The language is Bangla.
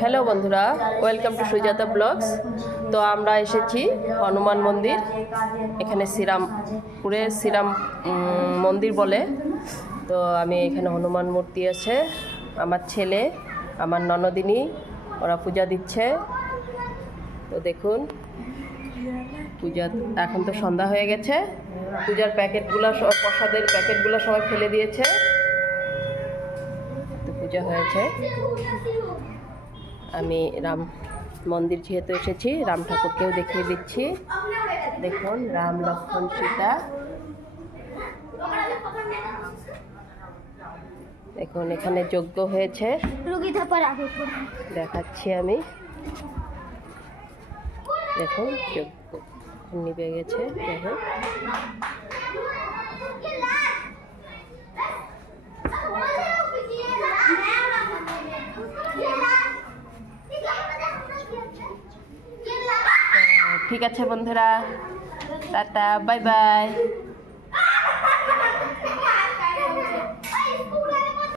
হ্যালো বন্ধুরা, ওয়েলকাম টু সুজাতা ব্লগস। তো আমরা এসেছি হনুমান মন্দির, এখানে শ্রীরামপুরে শ্রীরাম মন্দির বলে। তো আমি এখানে হনুমান মূর্তি আছে, আমার ছেলে, আমার ননদিনী, ওরা পূজা দিচ্ছে। তো দেখুন পূজা, এখন তো সন্ধ্যা হয়ে গেছে, পূজার প্যাকেটগুলো, প্রসাদের প্যাকেটগুলো সবাই ফেলে দিয়েছে। তো পূজা হয়েছে। আমি রাম মন্দির যেহেতু এসেছি, রাম ঠাকুরকেও দেখিয়ে দিচ্ছি। দেখুন রাম, লক্ষ্মণ, সীতা। দেখুন এখানে যজ্ঞ হয়েছে, দেখাচ্ছি আমি। দেখুন যজ্ঞ নিভে গেছে। দেখুন ঠিক আছে বন্ধুরা, টাটা, বাই বাই।